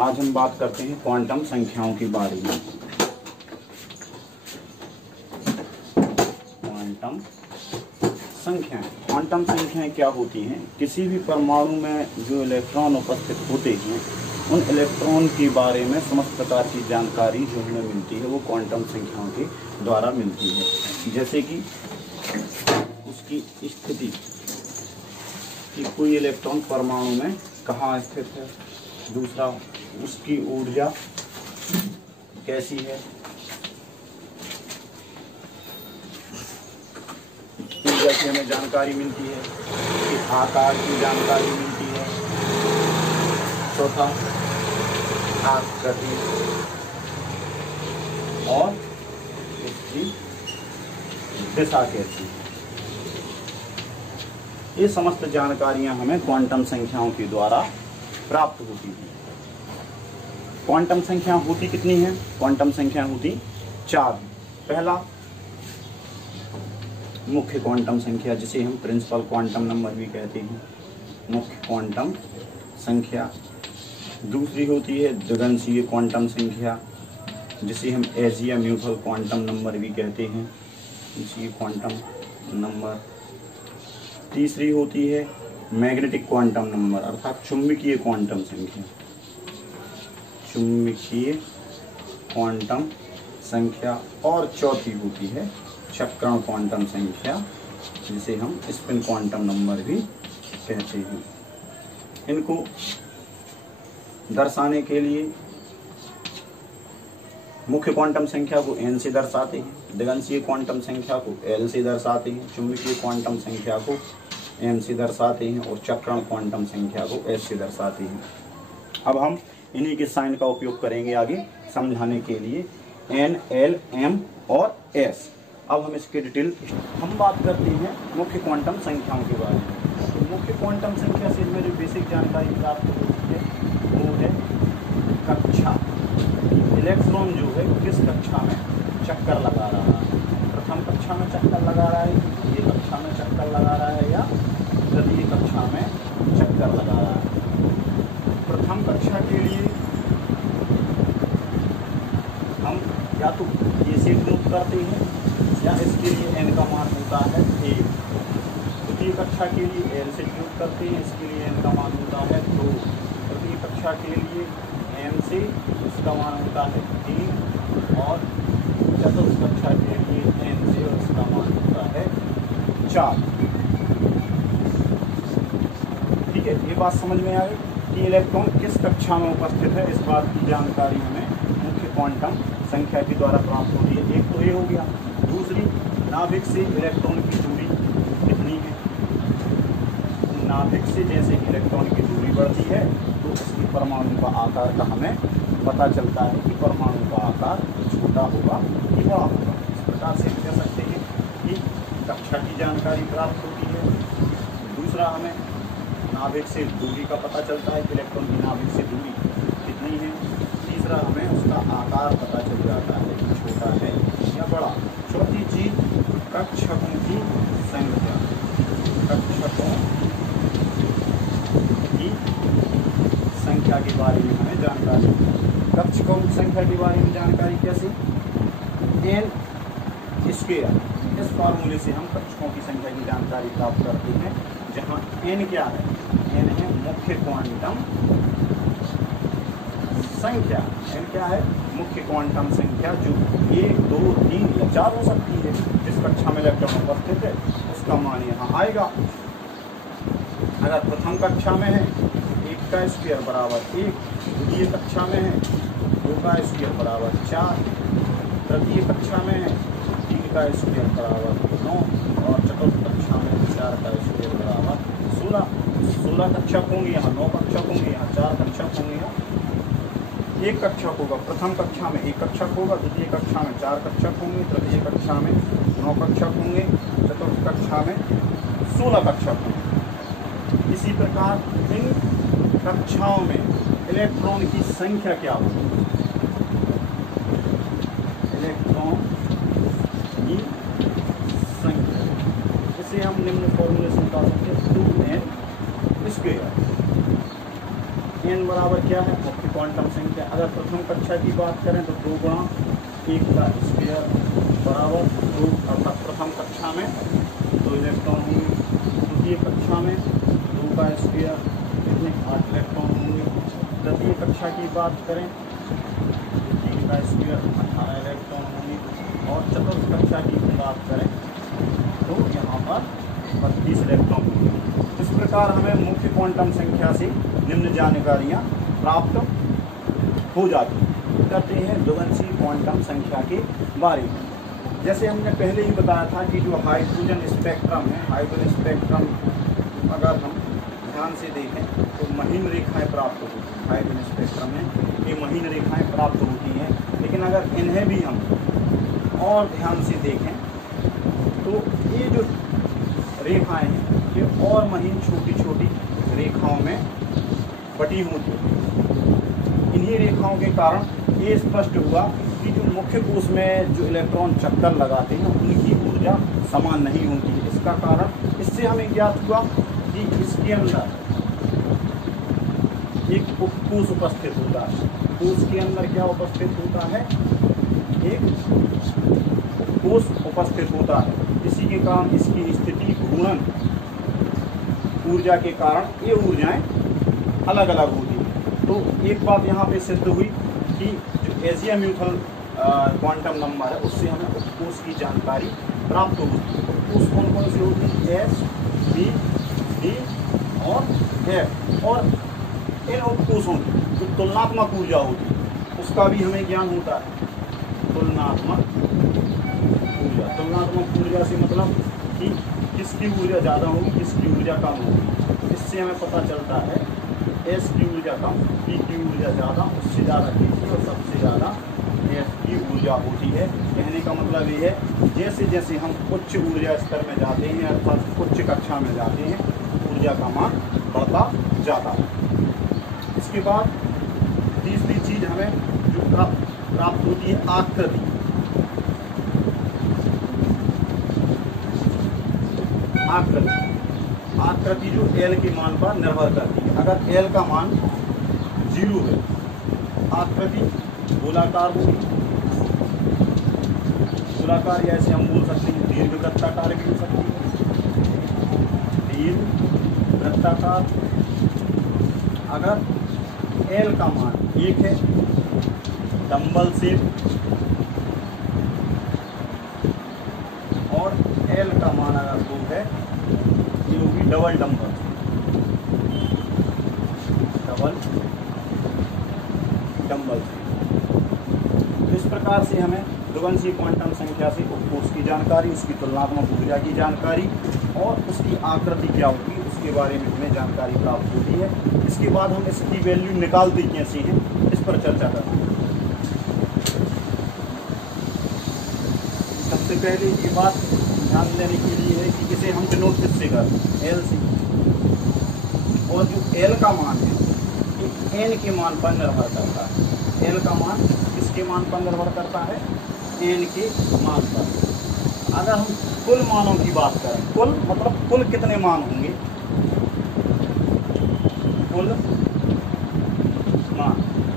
आज हम बात करते हैं क्वांटम संख्याओं के बारे में। क्वांटम संख्याएं क्या होती हैं? किसी भी परमाणु में जो इलेक्ट्रॉन उपस्थित होते हैं उन इलेक्ट्रॉन के बारे में समस्त प्रकार की जानकारी जो हमें मिलती है वो क्वांटम संख्याओं के द्वारा मिलती है। जैसे कि उसकी स्थिति कि कोई इलेक्ट्रॉन परमाणु में कहाँ स्थित है, दूसरा उसकी ऊर्जा कैसी है, ऊर्जा की हमें जानकारी मिलती है, कि आकार की जानकारी मिलती है, चौथा आकृति और इसकी दिशा कैसी है। ये समस्त जानकारियां हमें क्वांटम संख्याओं के द्वारा प्राप्त होती हैं। क्वांटम संख्या होती कितनी है? क्वांटम संख्या होती 4। पहला मुख्य क्वांटम संख्या, जिसे हम प्रिंसिपल क्वांटम नंबर भी कहते हैं, मुख्य क्वांटम संख्या। दूसरी होती है द्विगंशीय क्वांटम संख्या, जिसे हम एजियाम्यूथल क्वांटम नंबर भी कहते हैं, द्विगंशीय क्वांटम नंबर। तीसरी होती है मैग्नेटिक क्वांटम नंबर अर्थात चुंबकीय क्वांटम संख्या, चुंबकीय क्वांटम संख्या। और चौथी होती है चक्रण क्वांटम संख्या, जिसे हम स्पिन क्वांटम नंबर भी कहते हैं। इनको दर्शाने के लिए मुख्य क्वांटम संख्या को n से दर्शाते हैं, द्विगंशीय क्वांटम संख्या को l से दर्शाते हैं, चुंबकीय क्वांटम संख्या को m से दर्शाते हैं और चक्रण क्वांटम संख्या को s से दर्शाते हैं। अब हम इन्हीं के साइन का उपयोग करेंगे आगे समझाने के लिए, n, l, m और s। अब हम इसके डिटेल हम बात करते हैं मुख्य क्वांटम संख्याओं के बारे में। तो मुख्य क्वांटम संख्या से हमें जो बेसिक जानकारी प्राप्त होती है वो है कक्षा। इलेक्ट्रॉन जो है किस कक्षा में चक्कर लगा रहा है, प्रथम कक्षा में चक्कर लगा रहा है, द्वितीय कक्षा में चक्कर लगा रहा है या तृतीय कक्षा में चक्कर लगा रहा है। प्रथम कक्षा के लिए हम या तो ये से ग्रुप करते हैं या इसके लिए n का मान होता है 1। द्वितीय कक्षा के लिए l से ग्रुप करते हैं, इसके लिए n का मान होता है 2। तृतीय कक्षा के लिए m से इसका मान होता है 3 और चतुर्थ कक्षा के लिए n से और इसका मान होता है 4। ठीक है, ये बात समझ में आ गई कि इलेक्ट्रॉन किस कक्षा में उपस्थित है। इस बात की जानकारी हमें मुख्य क्वांटम संख्या के द्वारा प्राप्त होती है। एक तो ये हो गया। दूसरी, नाभिक से इलेक्ट्रॉन की दूरी कितनी है। नाभिक से जैसे इलेक्ट्रॉन की दूरी बढ़ती है तो इसकी परमाणु का आकार का हमें पता चलता है कि परमाणु का आकार छोटा होगा कि बड़ा होगा। इस प्रकार से कह सकते हैं कि कक्षा की जानकारी प्राप्त होती है। दूसरा, हमें नाभिक से दूरी का पता चलता है कि इलेक्ट्रॉन की नाभिक से दूरी कितनी है। तीसरा, हमें उसका आकार पता चल जाता है कि छोटा है या बड़ा। चौथी चीज, कक्षकों की संख्या। कक्षकों की संख्या के बारे में हमें जानकारी। कक्षकों की संख्या के बारे में जानकारी कैसे? n स्क्वायर, इस फार्मूले से हम कक्षकों की संख्या की जानकारी प्राप्त करते हैं, जहाँ n क्या है? n है मुख्य क्वांटम संख्या। n क्या है? मुख्य क्वांटम संख्या, जो 1, 2, 3 या 4 हो सकती है। जिस कक्षा में इलेक्ट्रॉन उपस्थित है उसका मान यहाँ आएगा। अगर प्रथम कक्षा में है 1 का स्क्वायर बराबर 1, द्वितीय कक्षा में है 2 का स्क्वायर बराबर 4, तृतीय कक्षा में है 3 का स्क्वायर बराबर 9 और चतुर्थ कक्षा में 4 का स्क्वायर बराबर 16। 16 कक्षक होंगे यहाँ, 9 कक्षक होंगे यहाँ, 4 कक्षक होंगे यहाँ। एक कक्षक होगा प्रथम कक्षा में 1 कक्षक होगा, द्वितीय कक्षा में 4 कक्षक होंगे, तृतीय कक्षा में 9 कक्षक होंगे, चतुर्थ कक्षा में 16 कक्षक होंगे। इसी प्रकार इन कक्षाओं में इलेक्ट्रॉन की संख्या क्या होगी? इलेक्ट्रॉन की संख्या, इसे हम निम्न फॉर्मूले से निकाल सकते हैं, 2n स्क्वायर। n बराबर क्या है, मुख्य क्वांटम संख्या। अगर प्रथम कक्षा की बात करें तो 2 गुणा 1 का स्क्वायर बराबर 2, अर्थात प्रथम कक्षा में 2 इलेक्ट्रॉन होंगे, द्वितीय कक्षा में 2 का स्क्वायर कितने 8 इलेक्ट्रॉन होंगे, तृतीय कक्षा की बात करें 3 का स्क्वायर 18 इलेक्ट्रॉन होंगे, और चतुर्थ कक्षा की बात करें तो यहाँ पर 32 इलेक्ट्रॉन होंगे। इस प्रकार हमें मुख्य क्वांटम संख्या से निम्न जानकारियाँ प्राप्त हो जाती हैं। करते हैं द्विवंशी क्वांटम संख्या के बारे में। जैसे हमने पहले ही बताया था कि जो हाइड्रोजन स्पेक्ट्रम है, हाइड्रोजन स्पेक्ट्रम अगर हम ध्यान से देखें तो महीन रेखाएं प्राप्त होती हैं। हाइड्रोजन स्पेक्ट्रम में ये महीन रेखाएं प्राप्त होती हैं, लेकिन अगर इन्हें भी हम और ध्यान से देखें तो ये जो रेखाएं हैं ये और महीन छोटी छोटी रेखाओं में बटी होती है। इन्हीं रेखाओं के कारण ये स्पष्ट हुआ कि जो मुख्य कोश में जो इलेक्ट्रॉन चक्कर लगाते हैं उनकी ऊर्जा समान नहीं होती है। इसका कारण इससे हमें ज्ञात हुआ कि इसके अंदर एक कोश उपस्थित होता है। कोश के अंदर क्या उपस्थित होता है, एक कोश उपस्थित होता है। इसी के कारण इसकी स्थिति घूर्णन ऊर्जा के कारण ये ऊर्जाएं अलग अलग होती हैं। तो एक बात यहाँ पे सिद्ध हुई कि जो एजियाम्यूथल क्वांटम नंबर है उससे हमें उपकोश की जानकारी प्राप्त होगी। उपकोश कौन कौन से होते हैं, एस, बी, डी और एफ, और इन उपकोशों की जो तुलनात्मक ऊर्जा होती है उसका भी हमें ज्ञान होता है। तुलनात्मक ऊर्जा, तुलनात्मक ऊर्जा से मतलब कि किसकी ऊर्जा ज़्यादा होगी, किसकी ऊर्जा कम होगी। इससे हमें पता चलता है एस की ऊर्जा कम, पी की ऊर्जा ज़्यादा, उससे ज़्यादा डी की और सबसे ज़्यादा एफ की ऊर्जा होती है। कहने का मतलब ये है जैसे जैसे हम उच्च ऊर्जा स्तर में जाते हैं अर्थात उच्च कक्षा में जाते हैं ऊर्जा का मान बढ़ता जाता है। इसके बाद तीसरी चीज़ हमें जो प्राप्त होती है आकृति। आकृति जो एल के मान पर निर्भर करती है। अगर एल का मान 0 है, आकृति गोलाकार होगी। गोलाकार या ऐसे हम बोल सकते हैं दीर्घवृत्ताकार भी हो सकती है, दीर्घवृत्ताकार। अगर एल का मान 1 है, डंबल शेप, और एल का मान अगर 2 है ये होगी डबल डंबल, डबल डंबल। तो इस प्रकार से हमें द्विवंशी क्वांटम संख्या से उपकोश की जानकारी, उसकी तुलनात्मक ऊर्जा की जानकारी और उसकी आकृति क्या होगी उसके बारे में हमें जानकारी प्राप्त होती है। इसके बाद हम इसकी वैल्यू निकालते कैसे हैं इस पर चर्चा करते हैं। सबसे पहले ये बात ध्यान देने के लिए है कि इसे हम डिनोट किससे करते हैं, एल से। और जो एल का मान है ये एन के मान पर निर्भर करता है। एल का मान किसके मान पर निर्भर करता है, एन के मान पर। अगर हम कुल मानों की बात करें, कुल मतलब कुल कितने मान होंगे,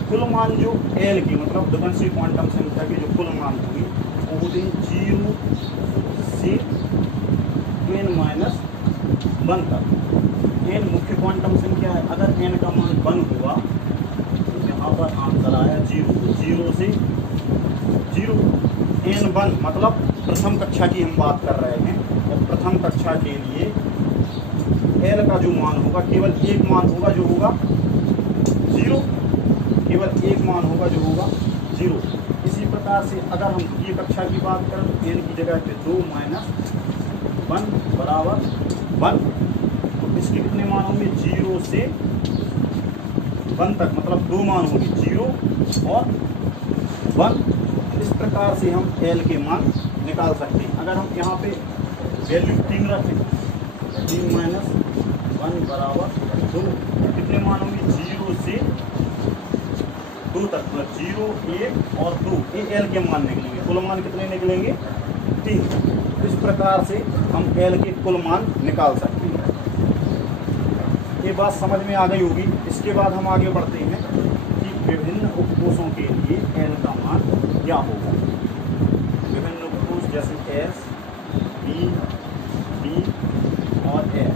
कुल मान जो एल की मतलब द्विवंशी क्वांटम संख्या के जो कुल मान होंगे वो होते हैं 0 से n-1 तक। n मुख्य क्वांटम संख्या है। अगर n का मान 1 हुआ तो यहाँ पर आंसर आया 0। 0 से 0 n1 मतलब प्रथम कक्षा की हम बात कर रहे हैं। और प्रथम कक्षा के लिए l का जो मान होगा केवल एक मान होगा जो होगा 0, केवल एक मान होगा जो होगा 0। इसी प्रकार से अगर हम द्वितीय कक्षा की बात करें तो n की जगह पे 2 - 1 बराबर 1। तो इसके कितने मान होंगे, 0 से 1 तक मतलब 2 मान होंगे 0 और 1। इस प्रकार से हम l के मान निकाल सकते हैं। अगर हम यहाँ पे वैल्यू 3 रखें, 3 - 1 बराबर 2, कितने मान होंगे 0 से 2 तक, मतलब 0, 1 और 2 ये एल के मान निकलेंगे। कुल मान कितने निकलेंगे, 3। इस प्रकार से हम एल के कुल मान निकाल सकते हैं। ये बात समझ में आ गई होगी। इसके बाद हम आगे बढ़ते हैं कि विभिन्न उपकोषों के लिए एल का मान क्या होगा। विभिन्न उपकोष जैसे एस, बी, डी और एल,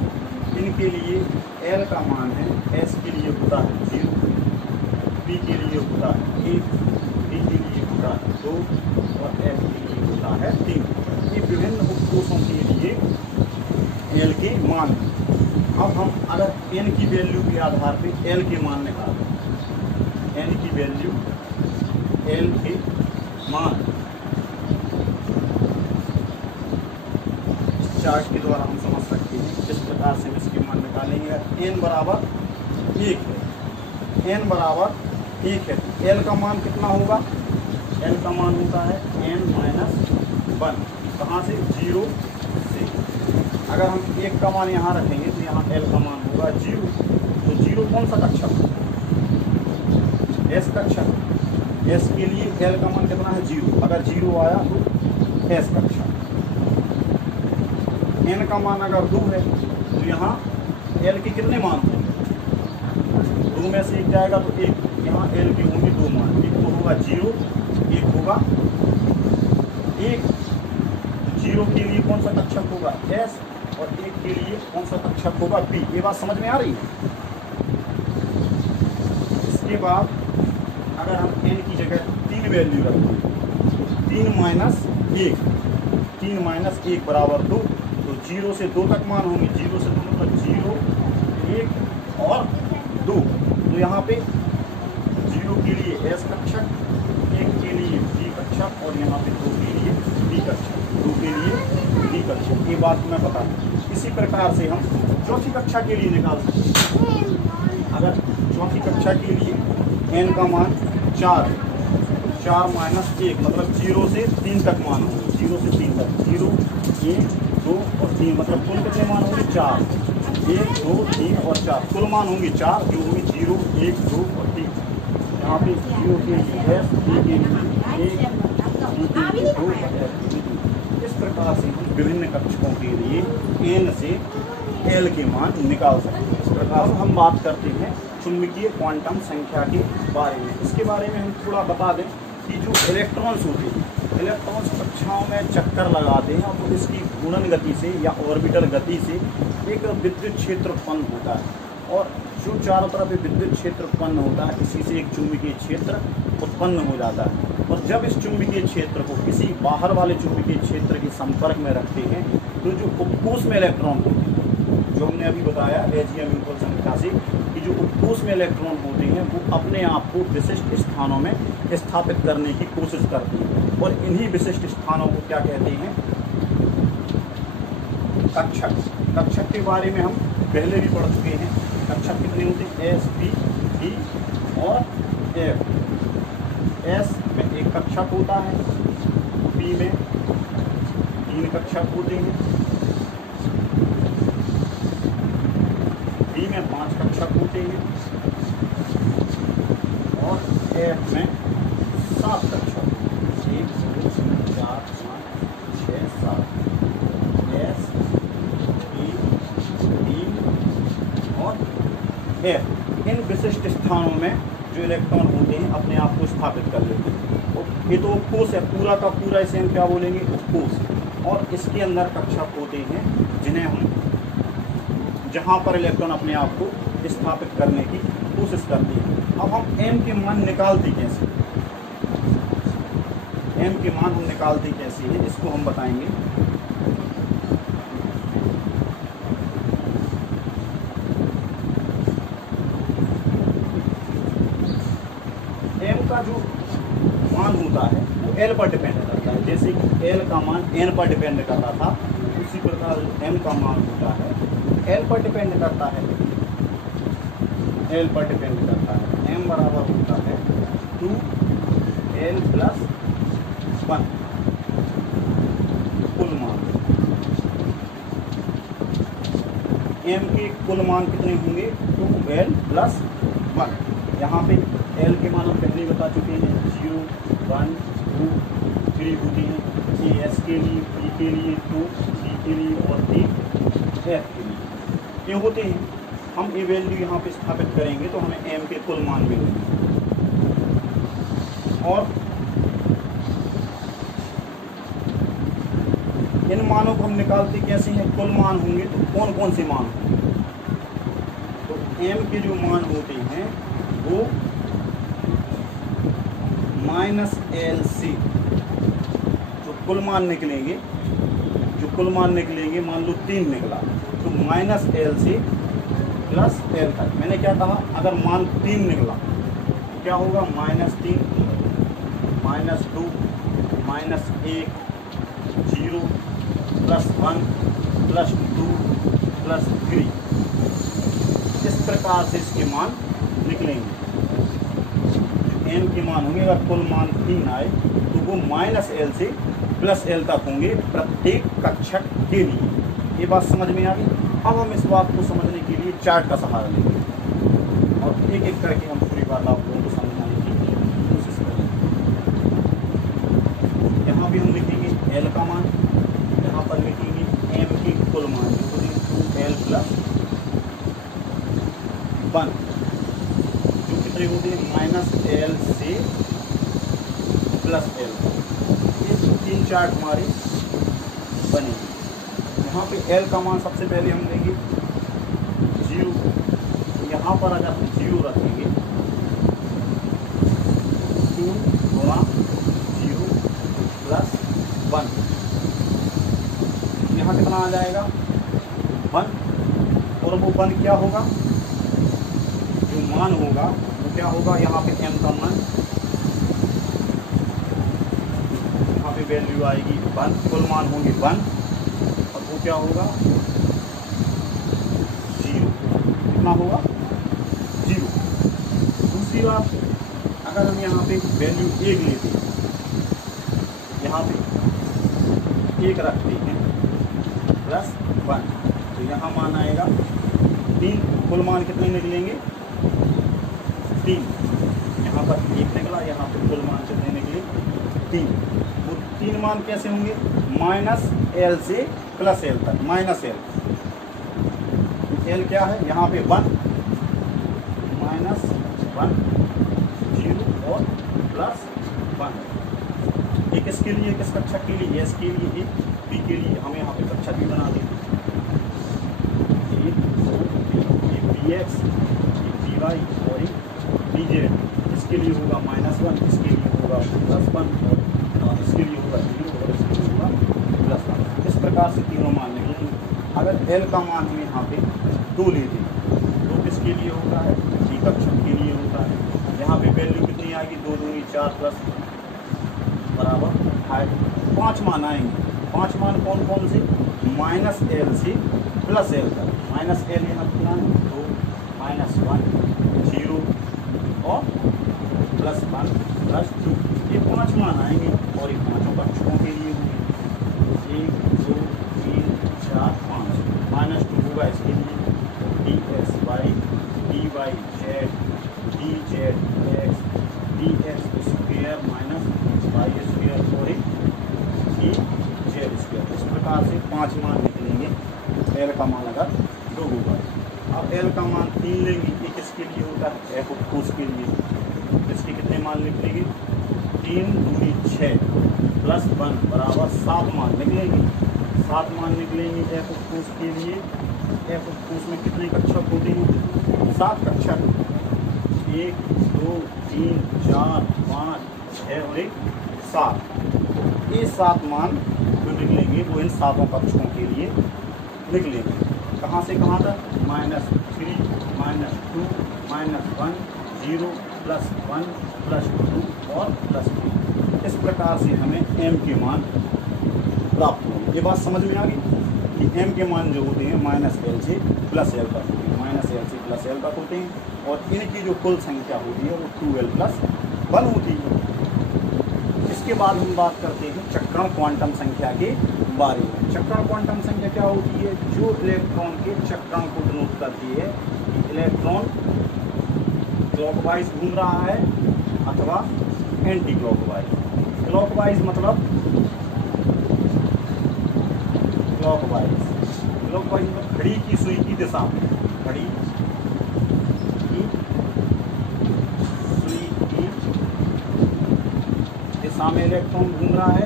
इनके लिए एल का मान है, एस के लिए होता है 0, बी के लिए होता है 1, डी के लिए होता है 2 और एफ के लिए होता है 3। ये विभिन्न उपकोषों के लिए एल के मान हैं। अब हम अगर एन की वैल्यू के आधार पे एल के मान निकालें, एन की वैल्यू, एल के मान इस चार्ट के द्वारा हम समझ सकते हैं। किस प्रकार से इसके मान निकालेंगे। एन बराबर 1 है, एन बराबर 1 है, एल का मान कितना होगा। एल का मान होता है n - 1। कहाँ से, 0 से। अगर हम 1 का मान यहाँ रखेंगे तो यहाँ एल का मान होगा 0। तो 0 कौन सा कक्षक, एस कक्षक। एस के लिए एल का मान कितना है 0। अगर 0 आया तो एस कक्षक। एन का मान अगर 2 है तो यहाँ एल के कितने मान होंगे, 2 में से 1 जाएगा तो 1, यहाँ एल के होंगे 2 मान। एक तो होगा 0, एक होगा 1। 0 के लिए कौन सा कक्षक होगा, एस, और 1 के लिए कौन सा कक्षक होगा, पी। ये बात समझ में आ रही है। इसके बाद अगर हम n की जगह 3 वैल्यू रखें, 3 - 1 बराबर 2, तो 0 से 2 तक मान होंगे। 0 से 2 मतलब 0, 1 और 2। तो यहाँ पे 0 के लिए एस कक्षक, 1 के लिए डी कक्षक और यहाँ पे 2 के लिए डी कक्षक, 2 के लिए डी कक्षक। ये बात मैं बता दूँ। इसी प्रकार से हम चौथी कक्षा के लिए निकाल सकते हैं। अगर चौथी कक्षा के लिए n का मान 4 है, 4 - 1 मतलब 0 से 3 तक मान होंगे। 0 से 3 तक, 0, 1, 2 और 3 मतलब कुल कितने मान होंगे, 4। 1, 2, 3 और 4 कुल मान होंगे 4, जो होंगे 0, 1, 2 और 3। यहाँ पे 0 के लिए एस, बी के लिए 1, डी के लिए 2 और एफ के लिए 2। इस प्रकार से हम विभिन्न कक्षकों के लिए एन से एल के मान निकाल सकते हैं। इस प्रकार हम बात करते हैं चुंबकीय क्वांटम संख्या के बारे में। इसके बारे में हम थोड़ा बता दें कि जो इलेक्ट्रॉन्स होते हैं, इलेक्ट्रॉन्स कक्षाओं में चक्कर लगाते हैं और तो इसकी घूर्णन गति से या ऑर्बिटल गति से एक विद्युत क्षेत्र उत्पन्न होता है, और जो चारों तरफ विद्युत क्षेत्र उत्पन्न होता है, इसी से एक चुंबकीय क्षेत्र उत्पन्न हो जाता है। और जब इस चुंबकीय क्षेत्र को किसी बाहर वाले चुंबकीय क्षेत्र के संपर्क में रखते हैं तो जो उपकोष में इलेक्ट्रॉन होते हैं, जो हमने अभी बताया लेजिया म्यूचुअल संख्या से कि जो उपकोष में इलेक्ट्रॉन होते हैं वो अपने आप को विशिष्ट स्थानों में स्थापित करने की कोशिश करते हैं, और इन्हीं विशिष्ट स्थानों को क्या कहते हैं, कक्षक। कक्षक के बारे में हम पहले भी पढ़ चुके हैं। कक्षक कितने होते हैं, एस, पी, डी और एफ। एस में एक कक्षक होता है, पी में 3 कक्षक होते हैं, डी में 5 कक्षक होते हैं और एफ में 7 कक्षक, 1, 2, 3, 4, 5, 6, 7। एस, पी, डी और एफ, इन विशिष्ट स्थानों में जो इलेक्ट्रॉन होते हैं अपने आप को स्थापित कर लेते हैं। ये तो उपकोष है, पूरा का पूरा इसे हम क्या बोलेंगे, उपकोष। और इसके अंदर कक्षक होते हैं जिन्हें हम, जहाँ पर इलेक्ट्रॉन अपने आप को स्थापित करने की कोशिश करते हैं। अब हम m के मान निकालते कैसे, m के मान हम निकालते कैसे हैं, इसको हम बताएंगे। का जो मान होता है वो एल पर डिपेंड करता है। जैसे कि एल का मान एन पर डिपेंड कर रहा था, उसी प्रकार एम का मान होता है एल पर डिपेंड करता है, एल पर डिपेंड करता है। एम बराबर होता है 2l + 1 कुल मान। एम के कुल मान कितने होंगे, 2l + 1। यहाँ पे एल के मान हम पहले बता चुके हैं, 0, 1, 2, 3 होते हैं। ये एस के लिए, पी के लिए 2, डी के लिए और 3 एफ के लिए ये होते हैं। हम ये वैल्यू यहाँ पे स्थापित करेंगे तो हमें m के कुल मान मिलेंगे। और इन मानों को हम निकालते कैसे हैं, कुल मान होंगे तो कौन कौन से मान होंगे, तो m के जो मान होते हैं वो -LC जो कुल मान निकलेंगे, मान लो 3 निकला तो -LC प्लस L तक। मैंने क्या कहा, अगर मान 3 निकला तो क्या होगा, -3 -2 -1 0 +1 +2 +3 इस प्रकार से इसके मान निकलेंगे। m के मान होंगे, अगर कुल मान 3 आए तो वो -L से +L तक होंगे प्रत्येक कक्षक के लिए। ये बात समझ में आ गई। अब हम इस बात को समझने के लिए चार्ट का सहारा लेंगे और एक एक करके हम पूरी बात आप लोगों को समझाने की कोशिश करेंगे। यहाँ भी हम लिखेंगे L का मान, यहाँ पर लिखेंगे m की कुल मान जो 2L + 1 जो कितने होते हैं -L से +L। ये 3 चार्ट हमारे बने। यहाँ पे L का मान सबसे पहले हम लेंगे 0, तो यहाँ पर अगर हम 0 रखेंगे 2 गुणा 0 + 1, यहाँ कितना आ जाएगा 1, और वो 1 क्या होगा, जो मान होगा वो क्या होगा, यहाँ पे m का मान, यहाँ पे वैल्यू आएगी 1, कुल मान होंगे 1 और वो क्या होगा 0, कितना होगा 0। दूसरी बात, अगर हम यहाँ पे वैल्यू 1 लेते हैं, यहाँ पे 1 रखते हैं +1 तो यहाँ मान आएगा 3, कुल मान कितने निकलेंगे 3, यहाँ पर 1 निकला, यहाँ पर कुल मान कितने निकले 3। वो 3 मान कैसे होंगे, -L से +L तक। -L क्या है, यहाँ पे 1 -1 0 और +1। एक इसके लिए, किस कक्षक के लिए, S के लिए, एक B के लिए हम यहाँ पे कक्षक भी बना देंगे। एक BX, एक BY और एक BZ। इसके लिए होगा -1, इसके लिए होगा +1 और इसके लिए होगा 0 और इसके लिए होगा +1। इस प्रकार से तीनों मान निकलेंगे। अगर L का मान हम यहाँ पे 2 लेते हैं तो किसके लिए होता है, B कक्षक के लिए होता है। यहाँ पे वैल्यू कितनी आएगी, 2 दूनी 4 + बराबर 5 मान आएंगे। 5 मान कौन कौन से, -L से +L तक। -L यहाँ कितना है 2, -1 0 और +1 +2, ये 5 मान आएंगे और ये पाँचों कक्षकों के लिए होंगे। 1 2 3 4 5 -2 होगा इसके लिए, DSY DYZ DZX DX square -Y² और DZ²। इस प्रकार से 5 मान निकलेंगे। L का मान अगर 2 होगा। अब L का मान 3 लेंगे, ये किसके लिए होता है, F के लिए। इसके कितने मान निकलेंगे, 3 दूनी 6 +1 बराबर 7 मान निकलेंगे। 7 मान निकलेंगे F के लिए। F में कितने कक्षक होते हैं, 7 कक्षक, 1 2 3 4 5 6 और 1 7। ये 7 मान जो निकलेंगे वो इन 7 कक्षकों के लिए निकलेंगे। कहाँ से कहाँ तक, -3 -2 -1 0 +1 +2 और +3। इस प्रकार से हमें m के मान प्राप्त होंगे। ये बात समझ में आ गई कि m के मान जो होते हैं -L से +L तक होते हैं, -L से +L तक होते हैं और इनकी जो कुल संख्या होती है वो 2L + 1 होती है। इसके बाद हम बात करते हैं चक्रण क्वांटम संख्या के बारे में। चक्रण क्वांटम संख्या क्या होती है, जो इलेक्ट्रॉन के चक्रण को डिनोट करती है। इलेक्ट्रॉन क्लॉकवाइज घूम रहा है अथवा एंटी क्लॉकवाइज। क्लॉकवाइज मतलब घड़ी की सुई की दिशा में, घड़ी दिशा में इलेक्ट्रॉन घूम रहा है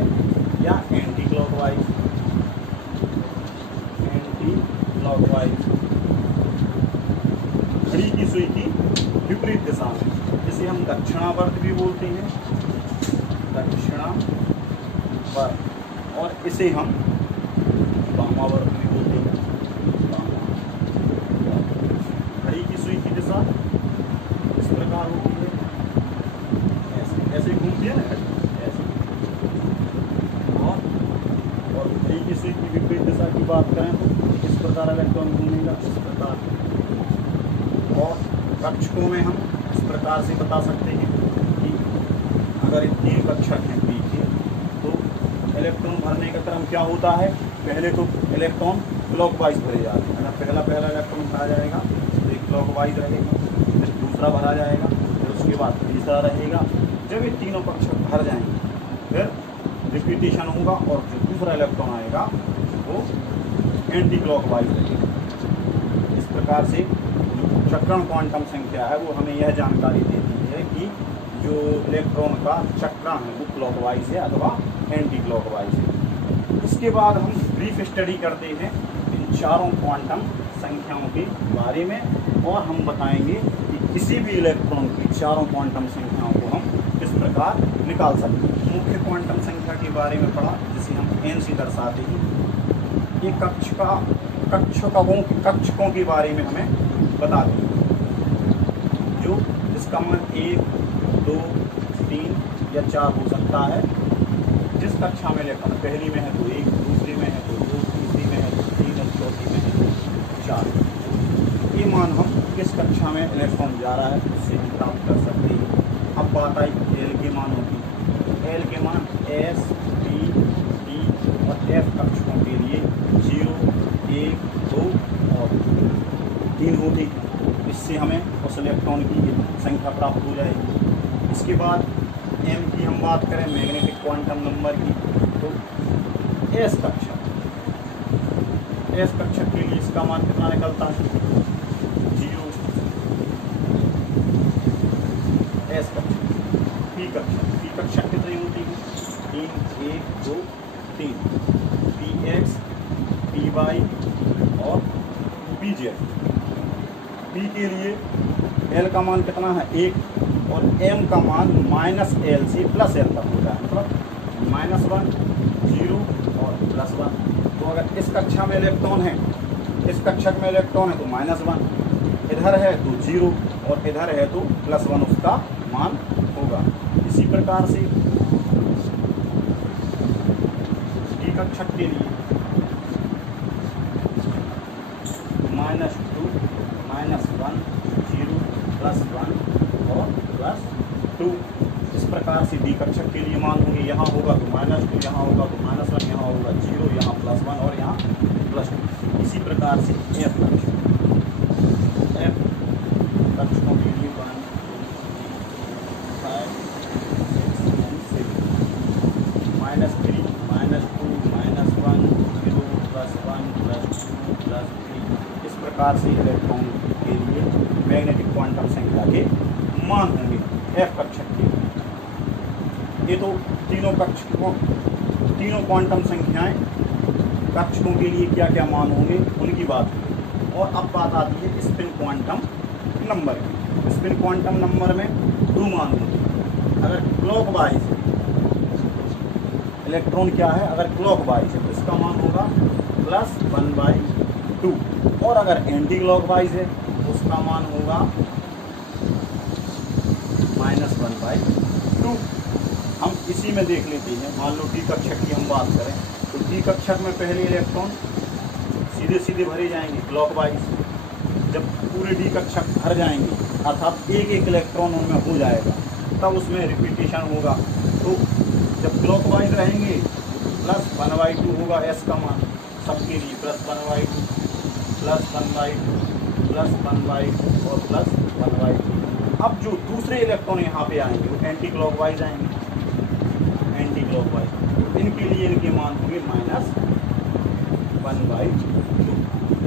या एंटी क्लॉकवाइज, एंटी क्लॉकवाइज, घड़ी की सुई की विपरीत दिशा में, जिसे हम दक्षिणावर्त भी बोलते हैं, दक्षिणावर्त, और इसे हम वामावर्त भी बोलते हैं, घड़ी की सुई की दिशा इस प्रकार होती है, ऐसे ऐसे घूमती है ना घड़ी, ऐसे। और घड़ी की सुई की विपरीत दिशा की बात करें तो इस प्रकार इलेक्ट्रॉन घूमेगा, इस प्रकार। और कक्षकों में हम इस प्रकार से बता सकते हैं कि अगर 3 कक्षक हैं पी के, तो इलेक्ट्रॉन भरने का क्रम क्या होता है, पहले तो इलेक्ट्रॉन क्लॉकवाइज भरे जाते हैं। अगर पहला इलेक्ट्रॉन भरा जाएगा तो एक क्लॉकवाइज रहेगा, फिर दूसरा भरा जाएगा, फिर उसके बाद तीसरा रहेगा। जब ये तीनों कक्षक भर जाएंगे फिर रिपीटिशन होगा और जो दूसरा इलेक्ट्रॉन आएगा वो एंटी क्लॉकवाइज रहेगा। इस प्रकार से चक्रण क्वांटम संख्या है वो हमें यह जानकारी देती है कि जो इलेक्ट्रॉन का चक्रण है वो क्लॉकवाइज है अथवा एंटी क्लॉकवाइज है। उसके बाद हम ब्रीफ स्टडी करते हैं इन चारों क्वांटम संख्याओं के बारे में, और हम बताएंगे कि किसी भी इलेक्ट्रॉन की चारों क्वांटम संख्याओं को हम किस प्रकार निकाल सकते हैं। मुख्य क्वांटम संख्या के बारे में पढ़ा, जिसे हम एन से दर्शाते हैं। ये कक्षकों के बारे में हमें बता दें, जो इसका मान 1, 2, 3 या 4 हो सकता है। जिस कक्षा में इलेक्ट्रॉन पहली में है तो 1, दूसरी में है तो 2, तीसरी में है तो 3 और चौथी में है तो 4। ये मान हम किस कक्षा में इलेक्ट्रॉन जा रहा है उससे हम प्राप्त कर सकते हैं। अब बात आई एल के मानों की। एल के मान एस, पी, डी और एफ कक्षकों के लिए 0, 1, 2 और 3 होगी। इससे हमें उस इलेक्ट्रॉन की संख्या प्राप्त हो जाएगी। इसके बाद एम की हम बात करें, मैग्नेटिक क्वांटम नंबर की, तो एस कक्षक के लिए इसका मान कितना निकलता है, 0। एस कक्षक। पी कक्षक कितनी होती है, 3, 1, 2, 3। पी एक्स, पी वाई और पी जेड। पी के लिए एल का मान कितना है, 1, और एम का मान -L से +L तक होता है, मतलब -1, 0 और +1। तो अगर इस कक्षा में इलेक्ट्रॉन है, इस कक्षक में इलेक्ट्रॉन है तो -1, इधर है तो 0 और इधर है तो +1 उसका मान होगा। इसी प्रकार से डी कक्षक के लिए -2, -1, 0, +1 और +2। इस प्रकार से डी कक्षक के लिए मान होंगे, यहाँ होगा तो -2, यहाँ होगा तो -1, यहाँ होगा 0, यहाँ +1 और यहाँ +2। इसी प्रकार से एफ कक्षकों के लिए 1, 2, 3, 4, 5, 6 और 7, -3, -2, -1, 0, +1, +2, +3। इस प्रकार से इलेक्ट्रॉन के लिए मैग्नेटिक क्वांटम संख्या के मान होंगे एफ कक्षक के। ये तो तीनों क्वांटम संख्याएं कक्षकों के लिए क्या क्या मान होंगे उनकी बात है। और अब बात आती है स्पिन क्वांटम नंबर की। स्पिन क्वांटम नंबर में 2 मान होंगे। अगर क्लॉकवाइज इलेक्ट्रॉन क्या है, अगर क्लॉकवाइज है तो इसका मान होगा +1/2, और अगर एंटी क्लॉकवाइज है तो उसका मान होगा -1/2। हम इसी में देख लेते हैं। मान लो डी कक्षक की हम बात करें तो डी कक्षक में पहले इलेक्ट्रॉन सीधे सीधे भरे जाएंगे क्लॉकवाइज। जब पूरे डी कक्षक भर जाएंगे अर्थात एक इलेक्ट्रॉन उनमें हो जाएगा तब उसमें रिपीटेशन होगा। तो जब क्लॉकवाइज रहेंगे +1/2 होगा एस का मान सबके लिए, +1/2, +1/2, +1/2 और +1/2। अब जो दूसरे इलेक्ट्रॉन यहाँ पे आएंगे वो एंटी क्लॉकवाइज आएंगे, एंटी क्लॉकवाइज। इनके लिए इनके मान होंगे -1/2।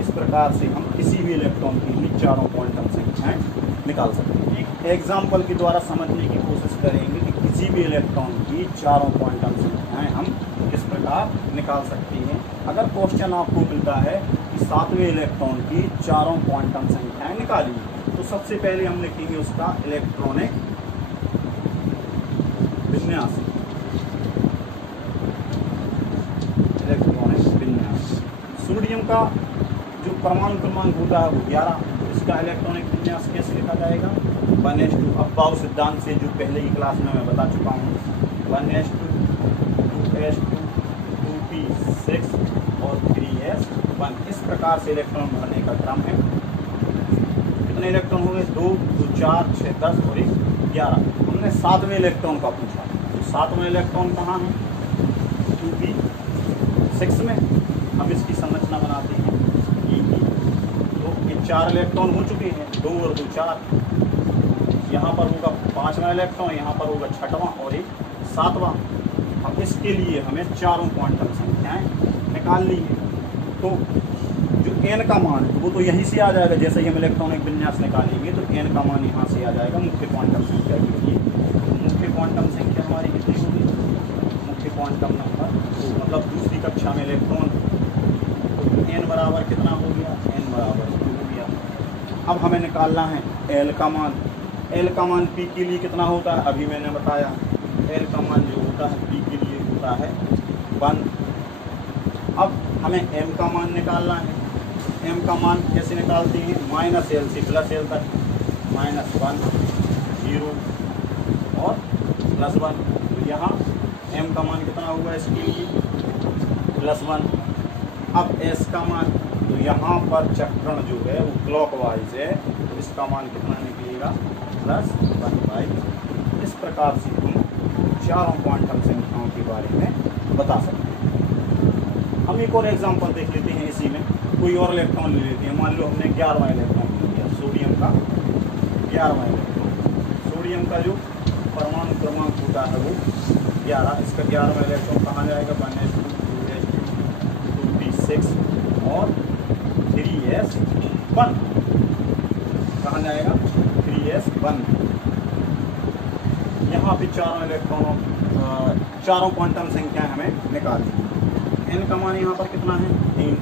इस प्रकार से हम किसी भी इलेक्ट्रॉन के लिए चारों क्वांटम संख्याएं निकाल सकते हैं। एक एग्जाम्पल के द्वारा समझने की कोशिश करेंगे कि किसी भी इलेक्ट्रॉन की चारों क्वांटम संख्याएं हम किस प्रकार निकाल सकते हैं। अगर क्वेश्चन आपको मिलता है कि 7वें इलेक्ट्रॉन की चारों क्वांटम संख्याएं निकालिए, तो सबसे पहले हम लिखेंगे उसका इलेक्ट्रॉनिक विन्यास। इलेक्ट्रॉनिक विन्यास, सोडियम का जो परमाणु क्रमांक होता है वो 11, इसका इलेक्ट्रॉनिक विन्यास कैसे लिखा जाएगा 1s2। अब पाव सिद्धांत से जो पहले की क्लास में मैं बता चुका हूँ 1s2, 2s2, 2p6 और 3s1, इस प्रकार से इलेक्ट्रॉन भरने का क्रम है। कितने इलेक्ट्रॉन होंगे 2, 2, 4, 6, 10 और 1, 11। हमने 7वें इलेक्ट्रॉन का पूछा, तो 7वां इलेक्ट्रॉन कहाँ है 2p6 में। हम इसकी संरचना बनाते हैं तो ये 4 इलेक्ट्रॉन हो चुके हैं, 2 और 2 4, यहाँ पर होगा 5वां इलेक्ट्रॉन, यहाँ पर होगा 6वां और एक 7वां। अब इसके लिए हमें चारों क्वांटम संख्याएं निकालनी है। तो जो n का मान है वो तो यहीं से आ जाएगा, जैसे ही हम इलेक्ट्रॉनिक विन्यास निकालेंगे तो n का मान यहाँ से आ जाएगा मुख्य क्वांटम संख्या के लिए। मुख्य क्वांटम संख्या हमारी कितनी होगी, मुख्य क्वांटम नंबर, मतलब दूसरी कक्षा में इलेक्ट्रॉन, तो n बराबर कितना हो गया, n बराबर 2 हो गया। अब हमें निकालना है l का मान। l का मान p के लिए कितना होता है, अभी मैंने बताया l का मान जो होता है p के लिए होता है 1। अब हमें m का मान निकालना है। m का मान कैसे निकालते हैं, -l से +l तक, -1, 0 और +1। तो यहाँ m का मान कितना हुआ इसके लिए +1। अब s का मान, तो यहाँ पर चक्रण जो है वो क्लॉकवाइज है, तो इसका मान कितना निकलेगा +1/। इस प्रकार से हम चारों क्वांटम संख्याओं के बारे में बता सकते हैं। हम एक और एग्जांपल देख लेते हैं, इसी में कोई और इलेक्ट्रॉन ले लेते हैं। मान लो हमने 11वां इलेक्ट्रॉन ले लिया, सोडियम का 11वां इलेक्ट्रॉन। सोडियम का जो परमाणु क्रमांक होता है वो 11, इसका 11वां इलेक्ट्रॉन कहाँ जाएगा 1s2, 2s2, 2p6 और 3s1, कहाँ जाएगा 3s1। यहाँ पे चारों इलेक्ट्रॉनों चारों क्वांटम संख्याएं हमें निकालनी है। n का मान यहाँ पर कितना है 3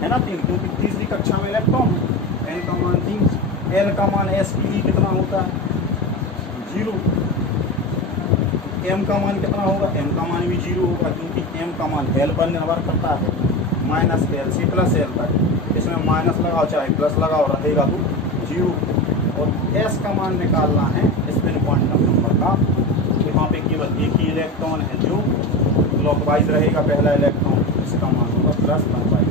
है ना, 3, क्योंकि तीसरी कक्षा में इलेक्ट्रॉन है। n का मान 3। l का मान s के लिए कितना होता है 0। m का मान कितना होगा, m का मान भी 0 होगा, क्योंकि m का मान l पर निर्भर करता है, -l से +l तक। इसमें माइनस लगाओ चाहे प्लस लगाओ, रहेगा तो 0। और s का मान निकालना है स्पिन क्वांटम नंबर का। यहाँ पे केवल एक ही इलेक्ट्रॉन है जो क्लॉकवाइज रहेगा, पहला इलेक्ट्रॉन, इसका मान होगा +1/।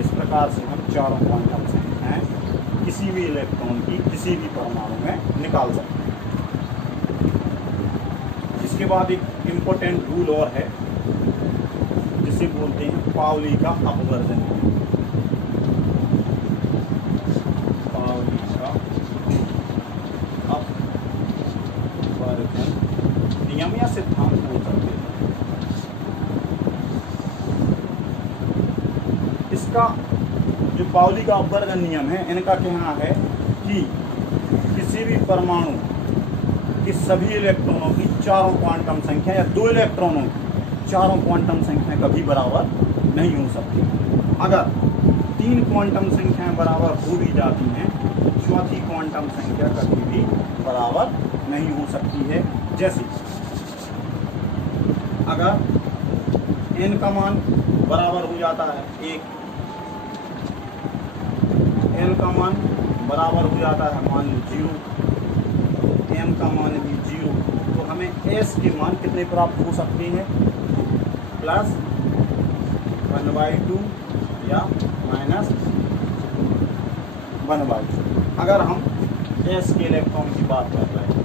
इस प्रकार से हम चारों क्वांटम संख्याएं किसी भी इलेक्ट्रॉन की किसी भी परमाणु में निकाल सकते हैं। इसके बाद एक इम्पोर्टेंट रूल और है जिसे बोलते हैं पाउली का अपवर्जन। पाउली का अपवर्जन नियम या सिद्धांत बोल सकते हैं। इसका जो पाउली का अपवर्जन नियम है, इनका कहना है कि किसी भी परमाणु के सभी इलेक्ट्रॉनों की चारों क्वांटम संख्या या 2 इलेक्ट्रॉनों की चारों क्वांटम संख्या कभी बराबर नहीं हो सकती। अगर 3 क्वांटम संख्याएं बराबर हो भी जाती हैं, चौथी क्वांटम संख्या कभी भी बराबर नहीं हो सकती है। जैसे अगर n का मान बराबर हो जाता है 1, l का मान बराबर हो जाता है मान लो 0, m का मान भी 0, तो हमें s के मान कितने प्राप्त हो सकते हैं +1/2 या -1/2। अगर हम s के इलेक्ट्रॉन की बात कर रहे हैं,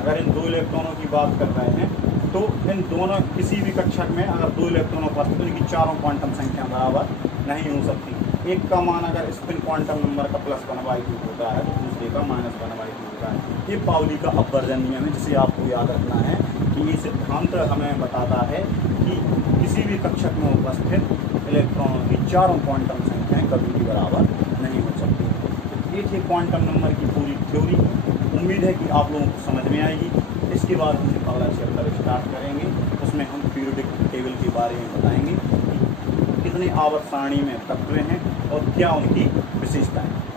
अगर इन 2 इलेक्ट्रॉनों की बात कर रहे हैं, तो इन दोनों किसी भी कक्षक में अगर 2 इलेक्ट्रॉनों पर तो इनकी चारों क्वांटम संख्या बराबर नहीं हो सकती। एक का मान अगर स्पिन क्वांटम नंबर का +1/2 होता है तो दूसरे का -1/2 होता है। ये पाउली का अपवर्जन नियम है, जिसे आपको याद रखना है कि ये सिद्धांत हमें बताता है कि किसी भी कक्षक में उपस्थित इलेक्ट्रॉनों की चारों क्वांटम संख्याएं कभी भी बराबर नहीं हो सकती। ये थी क्वांटम नंबर की पूरी थ्योरी। उम्मीद है कि आप लोगों को समझ में आएगी। इसके बाद हम अगला चैप्टर स्टार्ट करेंगे, उसमें हम पीरियोडिक टेबल के बारे में बताएंगे कि कितने आवर्त सारणी में तत्व हैं और क्या उनकी विशेषताएं हैं।